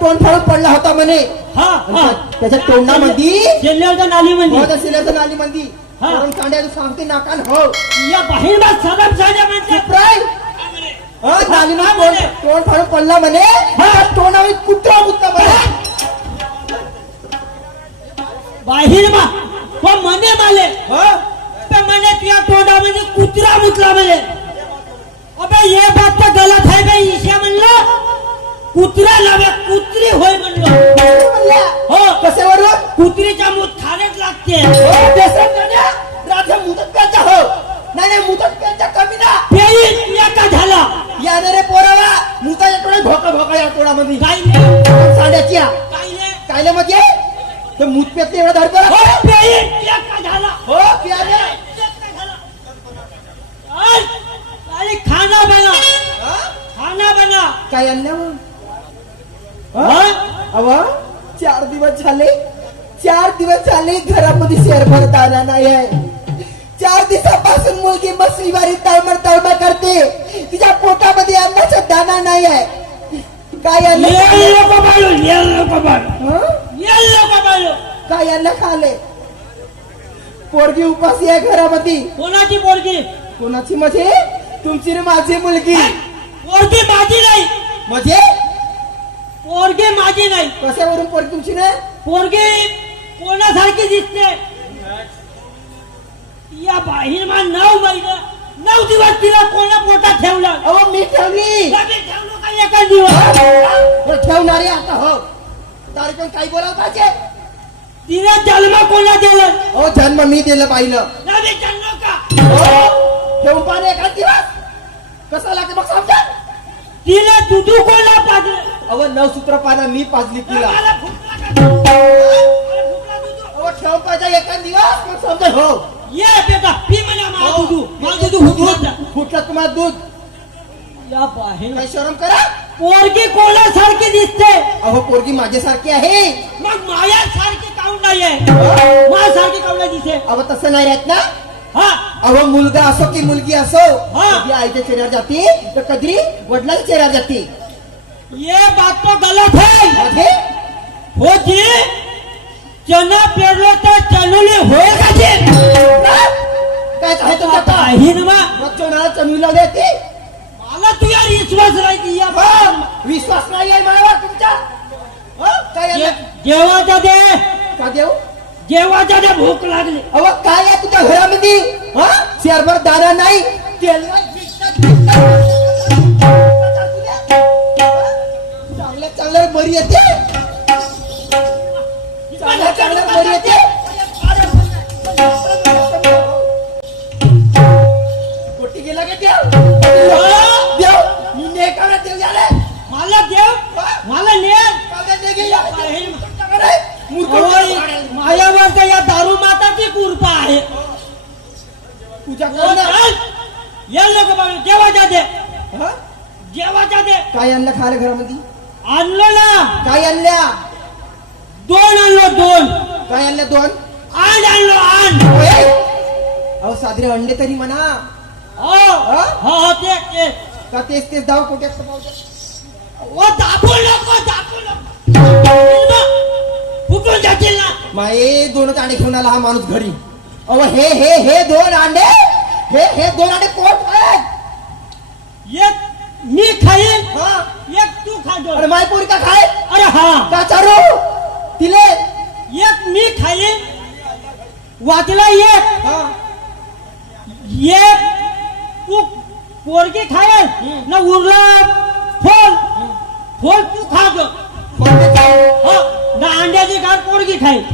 तोंड फाडून पडला होता म्हणे. हा हा. त्याच्या तोंडामध्ये जिल्ह्याच्या नाली मंदी हा. सांगते नाकान हो. या झाल्या म्हणजे. प्राय नाली तोंड. तोंड फाडून पडला म्हणे. त्या तोंडामध्ये कुत्रा म्हणे. तो म्हणे माले. हो? तर म्हणे तुझ्या तोंडामध्ये कुत्रा मुतला म्हणे. अबे ये बात तर गलत है बे ईशा म्हणलं. कुत्रा नव्हे कुत्री होय म्हणलं. हो. कशावरून कुत्रीच्या मूत खाण्यात लागते. हो. राजा मुदत प्यायचा हो. नाही नाही मुदत प्यायचा कमी ना. पेई तुया का झाला. याने रे पोरावा मुताच्या टोळ्यात भोका भोका या टोळामध्ये नाही. सांड्याची या. काही नाही. कायले म्हणजे? ते मूत पेत एवढा धडपड. हो पेई तुया का झाला. हो खाना बना? खाना बना. काय आणलं? अव चार दिवस झाले. चार दिवस झाले घरामध्ये शेरभर दाना नाही आहे. चार दिवसापासून मुलगी मसलीवारी तळमळ तळमळ करते. तिच्या पोटामध्ये अन्नाचा दाना नाही आहे. काय हं? काय आणलं खाले पोरगी उपासी आहे घरामध्ये. कोणाची पोरगी? कोणाची म्हणजे? तुमची रे माझी मुलगी. पोरगी माझी नाही. म्हणजे? पोरगी माझी नाही. कशावरून पोरगी तुमची नाही? पोरगी कोणासारखी दिसते? या बाहेर मा नऊ महिने नऊ दिवस तिला कोणा पोटात ठेवलं? अहो मी ठेवली. कधी ठेवलं का एका दिवस? बरं, ठेवणारी आता हो. तारीख काही बोलावताचे? तिला जन्म कोणा दिलं? हो जन्म मी दिलं पाहिलं जन्म का? हो ठेवून पाहिजे दिवस? कसा लागते मग समजा. तिला दुधू कोणा पाजलं? अहो नऊ सूत्र पाना मी पाजली तिला. मला? मला. अहो ठेवून पाहिजे एखाद दिवस हो. ये बेटा पी म्हणा मा हो. दुधू. मा दुधू फुटलं दूध फुटलं तुम्हाला दूध? या बाहेर. काही शरम करा. पोरगी कोणासारखी दिसते? अहो पोरगी माझ्यासारखी आहे. मग मायासारखी काऊन नाहीये हो. मायासारखी काऊन नाही दिसते? अहो तसं नाही राहत ना. हा. अहो मुलगा असो की मुलगी असो हा. कधी आईच्या चेहऱ्यावर जाते? तर कधी वडिलांच्या चेहऱ्यावर जाते? ये बात तो गलत है। हो? जी। चना पेरलो तर चनुली होय का जी। काय आहे तुमच्या आता? मग चोनाला होती मला तुझ्या विश्वास राहते या विश्वास नाही आहे माझ्यावर तुमचा। हो, काय आहे? जे- जेवायचा दे का देऊ जेवायचा दे भूक लागली। अहो काय आहे तुझ्या घरामध्ये हा? शेअरभर दारा नाही। तेल नाही, चांगल्या बरी येते? चांगल्या बरी येते? कोटी गेला का देव? देव मी नेकावला देव झाले मला देव मला नेल. कागद दे गे या. दारू माताची कृपा आहे. चल. ये लोक दे हा? दे काय आणलं खायला घरामध्ये? आणलो ना. काय आणल्या? दोन आणलो दोन. काय आणल्या दोन? आण आणलो आण? अहो साजरे अंडे तरी म्हणा. हो. हो? ते ते का तेच तेच दाव कुठे ओ दाबू नको दाबू नको. फुटून जातील ना. माये दोनच अंडे घेऊन आला हा माणूस घरी. अहो हे हे हे दोन अंडे? हे हे दोन अंडे कोण एक मी खाईन. हा. एक तू खाजो अरे माय पोरी का खाय अरे हा. का चारू? तिले? एक मी खाईन. वाचला एक. हा. एक तू पोरगी खायल ना उरला फोन फोन तू खाजो हो. ना अंड्याची गाड पोरगी खाईल.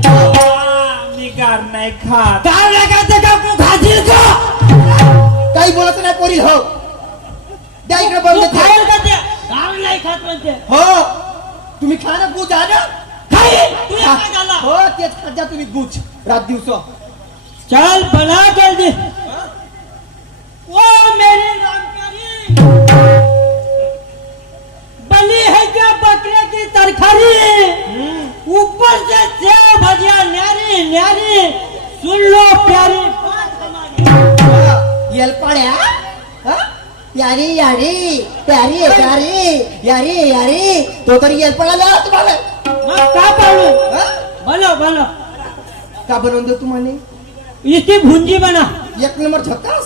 मी गार नाही खात. काय लागायचं का तू खाशील का काही बोलत नाही पोरी हो. द्या इकडे बंद ते. खाईल का ते गाड नाही खात म्हणते हो तुम्ही खा ना गुज आहे ना खाईल तू काय झाला हो तेच खात जा तुम्ही गुज रात दिवस। चल बना जल्दी ओ मेरी बनी है क्या बकरे की तरकारी? ऊपर से सेव भजिया न्यारी न्यारी। सुन लो प्यारी। बात हमारी येलपाड्या हा? यारी यारी प्यारी आहे प्यारी यारी यारी. तो तरी येत पडाला तुम्हाला. का पाळू? हा? बनव बनव का बनवून देऊ तुम्हाला? इसकी भुंजी बना. एक नंबर झकास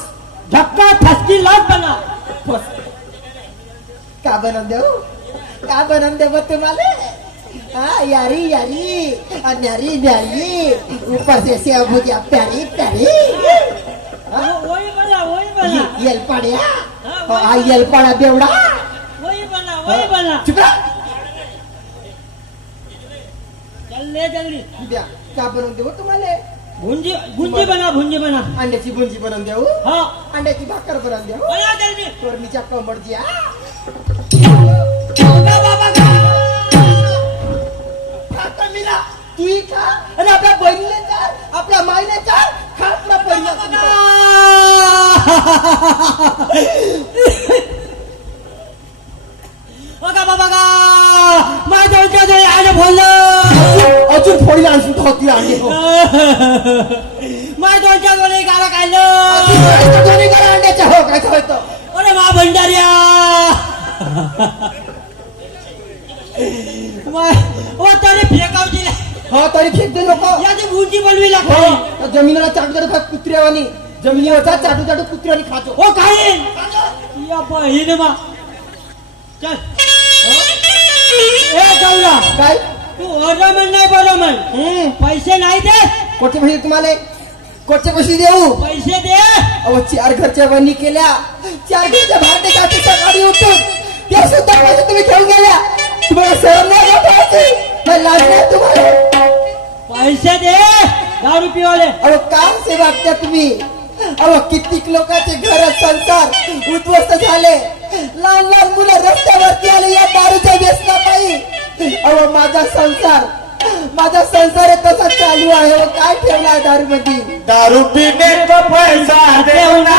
धक्का फसकी लाट बना. का बनवून देऊ? का बनवून देऊ तुम्हाला? हा यारी यारी न्यारी न्यारी. ऊपर से से भुजिया प्यारी प्यारी. हा? वो- वही बना। वही बना वही बना. चल द्या का बनवून देऊ तुम्हाला? भुंजी भुंजी बना भुंजी बना। अंड्याची भुंजी बनवून देऊ? हाँ। अंड्याची भाकर बनवून देऊ? बना जल्दी। कोंबडची हा? का बाबा का खाता मिला तूही खा आणि आपल्या बहिणीला चार आपल्या माईला चार खा आपला परिवार बघा बाबा का माझ्या उद्या जवळ आलं बोललं अजून फोडीला आणशील तो होती अंडे हो. माझ्या दोनच्या दोन गाला अजून काढलं दोन्ही करा अंड्याच्या हो काय होतं अरे मा भंडाऱ्या मा- ओ तरी फेकाव दिला हा तरी फेक दे नको याची भुंजी बनवी लागते हो जमिनीला चाटू चाटू खात कुत्र्यावानी जमिनीवरचा चाटू चाटू कुत्र्यावानी खातो ओ काय या बहिण मा चल. ए गौरा काय? तू ओरडा म्हण नाही बरं म्हण हम्म. पैसे नाही दे. कोणते पैसे तुम्हाला? कोणते पैसे देऊ? पैसे दे. अहो चार घरच्या बंदी केल्या. चार घरच्या भारतीय जाती सकाळी उठून त्या सुद्धा पैसे तुम्ही घेऊन गेल्या. तुम्हाला सहन नाही लाज नाही तुम्हाला. पैसे दे दारू पिवाले अहो काम से वागत्या तुम्ही? अहो कित्येक लोकांचे घर संसार उद्ध्वस्त झाले. लहान लहान मुलं रस्त्यावरती आले या दारूच्या व्यसनापायी. अहो माझा संसार माझा संसार आहे तसा चालू आहे. अहो, काय ठेवला दारू मध्ये दारू पीने को पैसा देना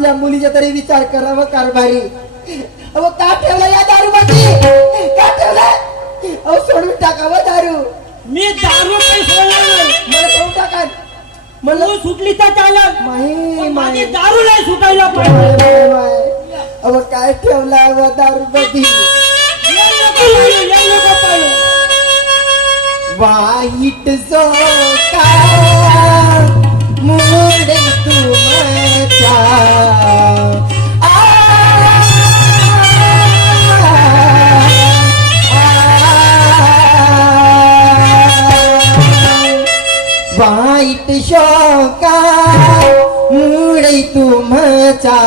आपल्या मुलीचा तरी विचार करावं कारभारी. अहो का ठेवला या दारू मध्ये का ठेवलाय अहो सोडून टाकावं दारू. मी दारू काही सोडणार. नाही मला सोडून टाका. तू सुटली तर चालत माही पण माझी माही. दारू नाही सुटायला पाहिजे. अहो काय ठेवला अहो दारू मध्ये या या. वाईट जो का? मुळे शोका मुळे तुमचा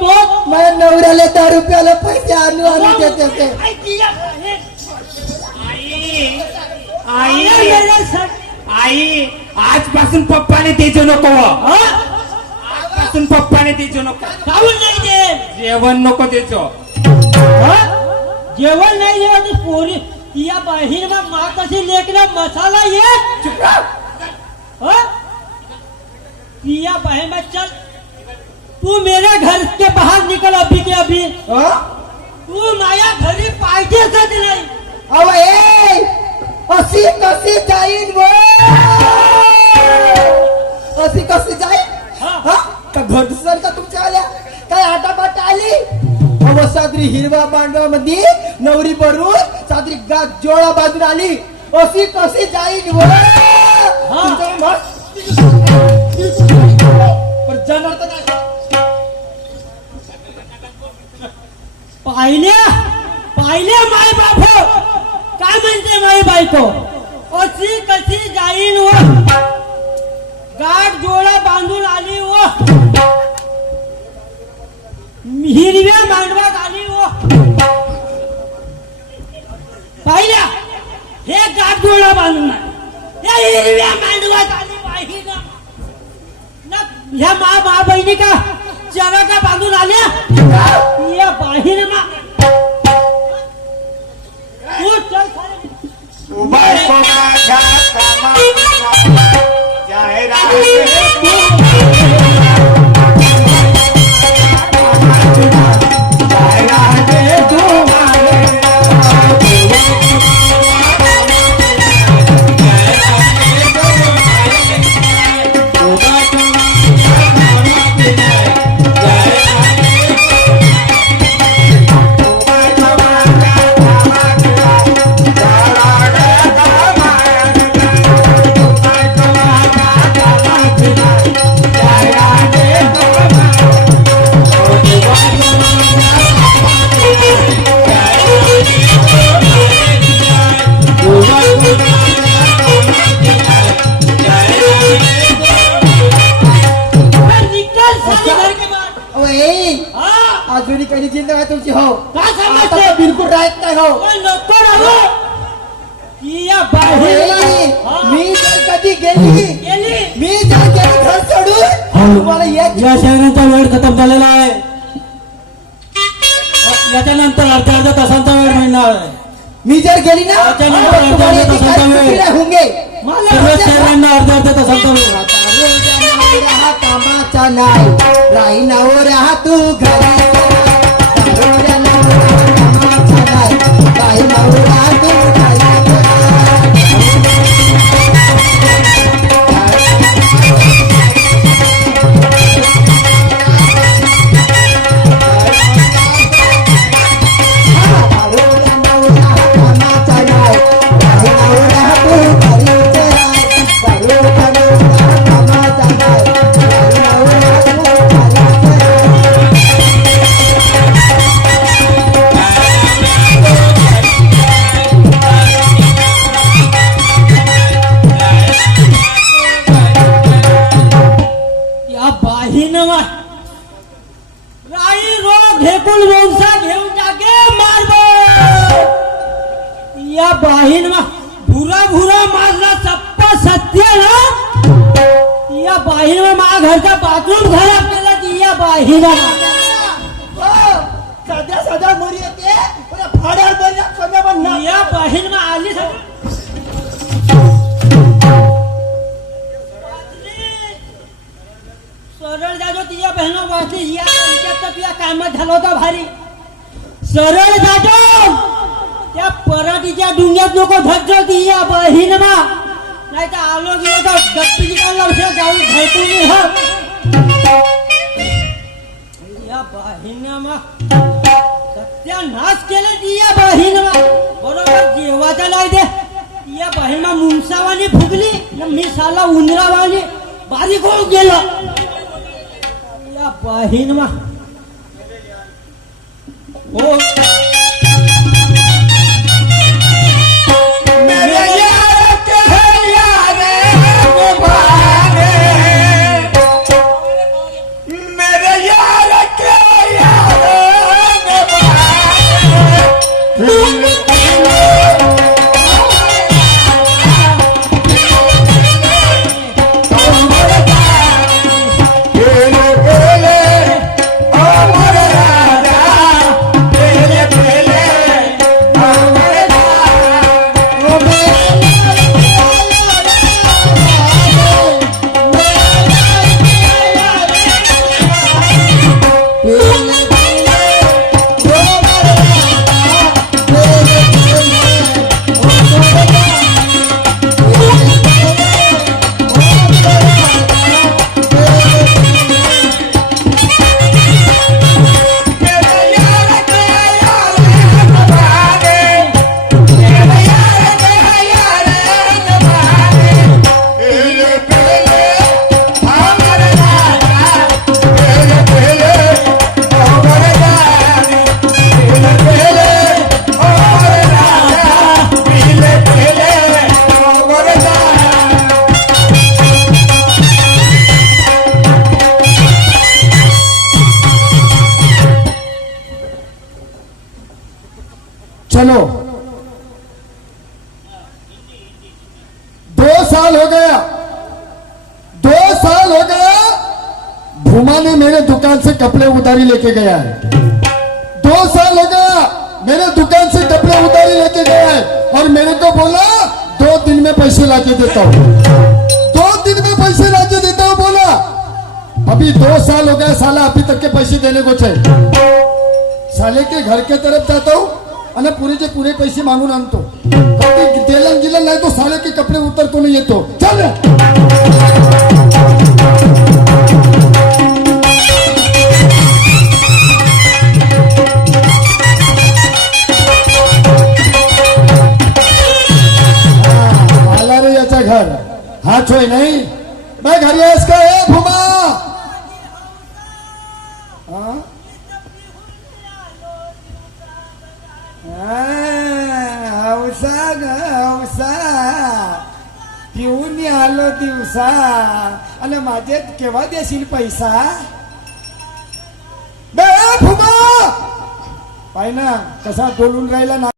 तो माझ्या नवऱ्याला दहा रुपयाला पैसे आणू आणू देते ते. आई तिला. आई आई. आई मेरे सर- आई आजपासून पप्पाने तेजो नको. हा? आजपासून पप्पाने तेजो नको. काहून नाही जेवण नको हा? जेवण नाही जेवण ती पोरी या बहीण मग मा कशी लेकरा मसाला ये. चुप राह. हा? पिया बहन में चल तू मेरे घर के बाहर निकल अभी के अभी। हा? तू माया घरी पाहिजे कधी नाही? अहो ए अशी कशी जाईन व? अशी कशी जाईन? हा. हा? का घर दुसरं का तुमच्या आल्या? काय आटापाट आली? अहो सादरी हिरवा बांडवा मध्ये नवरी भरून सादरी गात जोळा बाजून आली. अशी कशी जाईन व? तुमच्या मस्त- पण जाणार तर पाहिल्या? पाहिल्या माय बाप हो. काय म्हणते माय बायको? अशी कशी जाईन व? गाठ जोडा बांधून आली व? हिरव्या मांडवात आली व? पाहिल्या? हे गाठ जोडा बांधून हे हिरव्या मांडवात आली पाहिजे ह्या मा मा बहिणी का? चरा का बांधून आल्या? या बाहेर मा तू चल अजूनही कधी जिंदा आहे तुमची? हो. का आता समजते तर बिलकुल राहत नाही हो. ओए नको राहू. या अहो, बाहेर ए, हाँ, मी जर कधी गेली गेली? मी जर गेली घर सोडून तुम्हाला एक या शहराचा वेळ खतम झालेला आहे. याच्यानंतर अर्ध्या अर्ध्या तासांचा वेळ मिळणार आहे. मी जर गेली ना त्याच्यानंतर तर तुम्हाला अर्धा याची तासाचा काही वेळ. नाही होंगे मला सर्व शहरांना अर्ध्या अर्ध्या तासांचा वेळ. हा कामाचा नाही राही नावर तू घरी दारोड्या नावावर कामाचा नाही. राही तू वंसा घेऊन टाके मारब. या बाहीन भुरा भुरा मारला चप्पा सत्य ना. या बाहीन मा घरचा बाथरूम खराब केला की या बाहीन हो, सध्या सध्या मोरी येते. पण फाड्या बऱ्या कम्या पण या बाहीन आली सगळं. सरळ जाजो तिया बहनो वाचली या आमच्यात तर तुझ्या कामात झाला होता भारी. सरळ जाजो त्या पराठीच्या डुंग्यात नको धज्जो ती या बहीण मा नाही तर आलो गेलो तर गप्पीची काढला उशिरा जाऊन घरटून ये, हं. या बहीण मा सत्यानाश केले ती या बहीण मा बरोबर जेवायचं नाही दे या बहीण मा मुंगसावानी पाहिन वा मी साला उंदरावानी बारीक हो। चलो। दो साल हो गया। दो साल हो गया, भूमा ने मेरे दुकान से कपड़े उतारी लेके गया है। दो साल हो गया, मेरे दुकान से कपड़े उतारी लेके गया है। और मेरे को बोला, दो दिन में पैसे लाके देता हूँ। दो दिन में पैसे लाके देता हूँ, बोला। अभी दो साल हो गया, साला अभी तक के पैसे देने को चाहिए साले के घर के तरफ़ जाता हूँ। आणि पुरेचे पुरे पैसे मागून आणतो. तेलंग दिलं नाही तो साले के कपडे उतरतो नाही येतो. चल केव्हा देशील पैसा? बे फुमा पाय ना कसा बोलून राहिला ना?